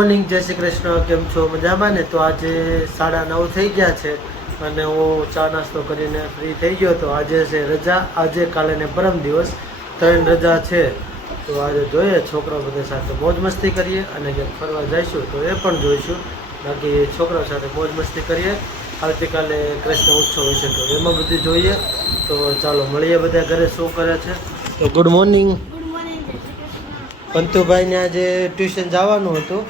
Morning, જય શ્રી કૃષ્ણ. કેમ છો? મજામાં ને? તો આજે 9:30 થઈ ગયા છે અને હું ચા નાસ્તો કરીને ફ્રી થઈ ગયો. તો આજે છે રજા, આજે કાલે ને પરમ દિવસ 3 રજા છે. તો આજે જોઈએ છોકરાઓ બધા સાથે મોજ મસ્તી કરીએ અને ક્યાંક ફરવા જઈશું તો એ પણ જોઈશું. બાકી છોકરાઓ સાથે મોજ મસ્તી કરીએ. આવતીકાલે કૃષ્ણ ઉત્સવ હશે તો એમાં બધું જોઈએ. તો ચાલો મળીએ બધા ઘરે શું કરે છે. તો ગુડ મોર્નિંગ. પંતુભાઈને આજે ટ્યુશન જવાનું હતું,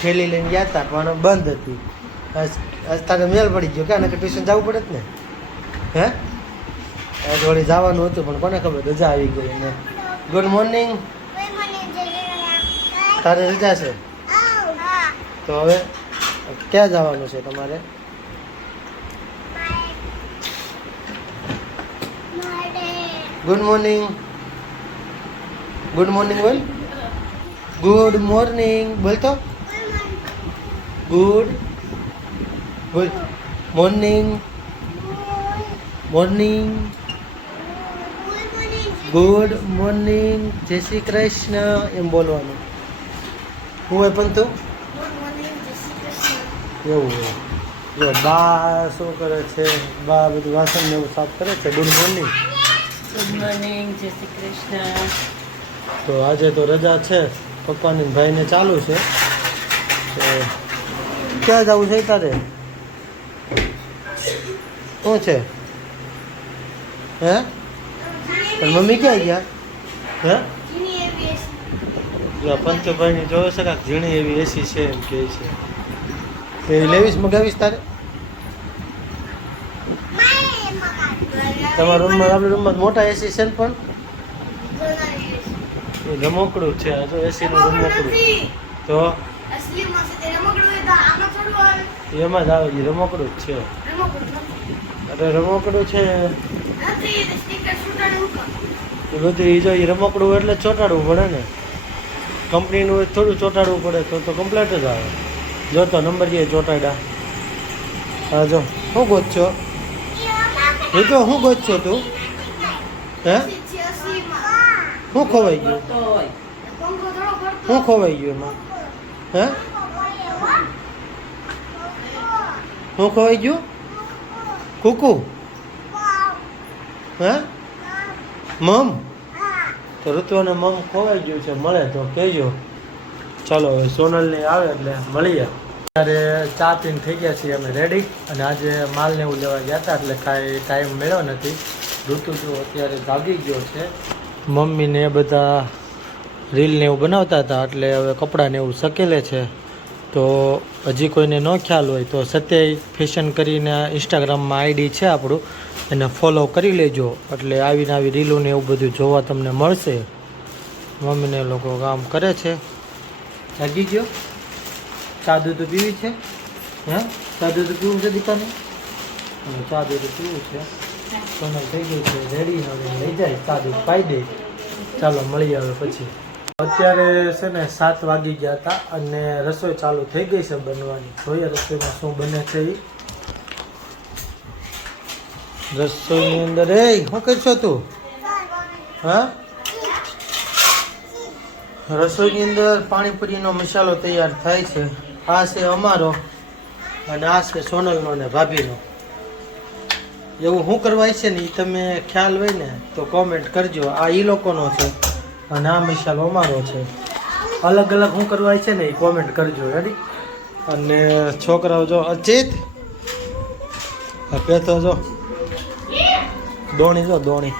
થેલી લઈને ગયા હતા પણ બંધ હતી. આજ તારે મેળ પડી ગયો કે ટ્યુશન જવું પડે જ ને? હે આજ વળી જવાનું હતું પણ કોને ખબર રજા આવી ગઈ ને. Good morning. તારે રજા છે તો હવે ક્યાં જવાનું છે તમારે? Good morning. ગુડ મોર્નિંગ બોલ. ગુડ મોર્નિંગ બોલ તો. ગુડ બોલ. મોર્નિંગ. મોર્નિંગ. Good morning. જય શ્રી કૃષ્ણ એમ બોલવાનું. હું હોય પણ તું એવું હોય. જો બા શું કરે છે? બા બધું વાસણ ને એવું સાફ કરે છે. Good morning. ગુડ મોર્નિંગ, જય શ્રી કૃષ્ણ. તો આજે તો રજા છે, પપ્પાને ભાઈને ચાલુ છે. તો ક્યાં જવું છે તારે? શું છે? હે પણ મમ્મી ક્યાં ગયા? હે જો પંચભાઈની જોવે છે કાંક ઝીણી એવી એસી છે એમ કહે છે. એવી લેવીશ, મગાવીશ તારે? તમારા રૂમમાં, આપણા રૂમમાં મોટા એસી છે ને પણ એ રમકડું છે. આ જો એસીનું રમકડું તો એમાં જ આવે. એ રમકડું જ છે. અરે રમકડું છે એ બધું. એ જો એ રમકડું એટલે ચોંટાડવું પડે ને. કંપનીનું થોડું ચોંટાડવું પડે તો કમ્પ્લેટ જ આવે. જો તો નંબર જે ચોંટાડ્યા. હા જો શું ગોતશો? એ તો શું ગોતશો તું? હે શું ખોવાઈ ગયું? શું ખોવાઈ ગયું એમાં? હે શું ખોવાઈ ગયું? કુકુ? હે મમ? તો ઋતુને મમ ખોવાઈ ગયું છે, મળે તો કહેજો. ચાલો હવે સોનલની આવે એટલે મળીએ. અત્યારે ચા પીને થઈ ગયા છીએ અમે રેડી. અને આજે માલને એવું લેવા ગયા હતા એટલે કાંઈ ટાઈમ મળ્યો નથી. ઋતુ જો અત્યારે જાગી ગયો છે. મમ્મીને એ બધા રીલને એવું બનાવતા હતા એટલે હવે કપડાને એવું સકેલે છે. તો હજી કોઈને ન ખ્યાલ હોય તો સત્ય ફેશન કરીને ઇન્સ્ટાગ્રામમાં આઈડી છે આપણું, એને ફોલો કરી લેજો. એટલે આવીને આવી રીલોને એવું બધું જોવા તમને મળશે. મમ્મીને લોકો કામ કરે છે. જાગી ગયો? ચા દૂધ પીવી છે? હે ચા દૂધ પીવું છે દીકાને? ચા દૂધ પીવું છે. સોનલ થઈ ગઈ છે રેડી. હવે લઈ જાય ચા દૂધ પાઈ દે. ચાલો મળીએ હવે પછી. અત્યારે છે ને 7 વાગી ગયા હતા અને રસોઈ ચાલુ થઈ ગઈ છે બનવાની. જોઈએ રસોઈમાં શું બને છે. રસોઈની અંદર શું કરશો તું? હા રસોઈની અંદર પાણીપુરીનો મસાલો તૈયાર થાય છે. આ છે અમારો અને આ છે સોનલનો ને ભાભીનો. એવું શું કરવાય છે ને એ તમે ખ્યાલ હોય ને તો કોમેન્ટ કરજો. આ એ લોકોનો છે અને આ મસાલો અમારો છે. અલગ અલગ શું કરવાય છે ને એ કોમેન્ટ કરજો. રેડી? અને છોકરાઓ જો અચિત પેતો જો દોણી જો દોણી.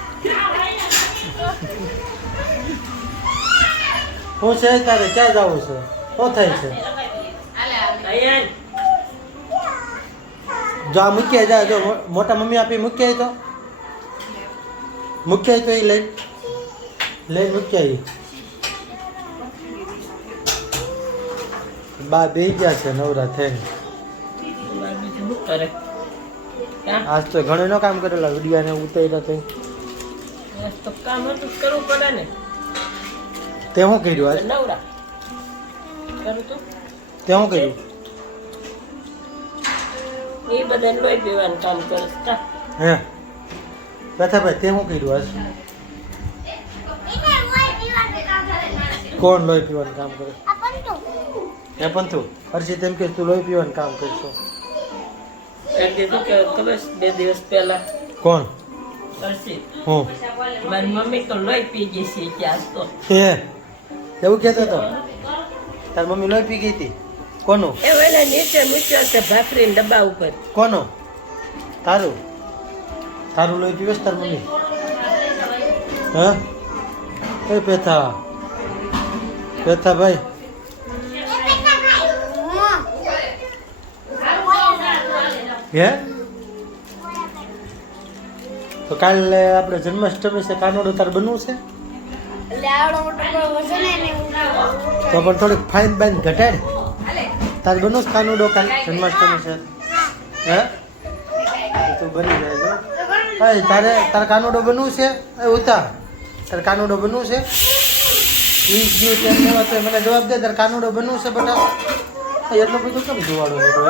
શું છે તારે? ક્યાં જવું છે? શું થાય છે? જો આ મૂક્યા જા. જો મોટા મમ્મી આપી મૂક્યા તો મૂક્યા તો એ લઈ મૂક્યા. બા બે ગયા છે નવરા થઈને. આજ તો ઘણું ન કામ કરેલા. વિડીયો ને ઉતાર્યા તો કામ હતું કરવું પડે ને. તે શું કર્યું આજ? નવરા કરું તો તે શું કર્યું? એ બધા લોહી પીવાનું કામ કરે. હે કથાભાઈ તે શું કર્યું આજ? કોણ લોહી પીવાનું કામ કરે? એ પણ તું હર્ષિત એમ કે તું લોહી પીવાનું કામ કરશો. એક દીધું કે ખબર છે, 2 દિવસ પહેલા કોણ? હર્ષિત, હું મારી મમ્મી તો લોહી પી ગઈ છે કે આજ તો. હે એવું કહેતો હતો? તાર મમ્મી લોહી પી ગઈ હતી? કોનું? એ વેલા નીચે મૂક્યો છે ભાખરીના ડબ્બા ઉપર. કોનો? તારું? તારું લોહી પીવે છે તાર મમ્મી? હા એ પેથા ભાઈ હે તો કાલે આપણે જન્માષ્ટમી છે, કાનોડો તાર બનવું છે તો પણ થોડીક ફાઇન બાઇન ઘટાડ. તાર બનવું છે કાનોડો કાલ જન્માષ્ટમી છે? હે તું બની જાય તો તારે કાનોડો બનવું છે? ઉતા તારે કાનોડો બનવું છે? ઈ ગયું તેમ લેવા તો મને જવાબ દે. તારે કાનોડો બનવું છે બેટા? એટલો બધું કેમ જોવાડો હતો?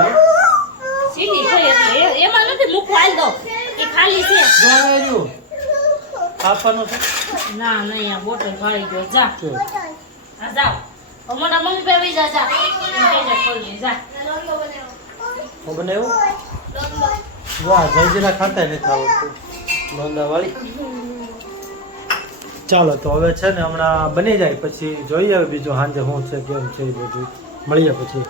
સીધી થઈ એટલે એમાં નથી મૂકવા આલ દો એ ખાલી છે આપવાનું છે ના નહીં આ બોટલ ભરી ગયો જા છે. હા જાઓ મોટા મમ્મી પે વઈ જા જા કેજે ખોલી જા હું બનાવ્યું વાહ જલજીરા ખાતા નથી આવડતું મંદાવાળી. ચાલો તો હવે છે ને હમણાં બની જાય પછી જોઈએ હવે બીજું સાંજે શું છે કેમ છે એ બધું મળીએ પછી.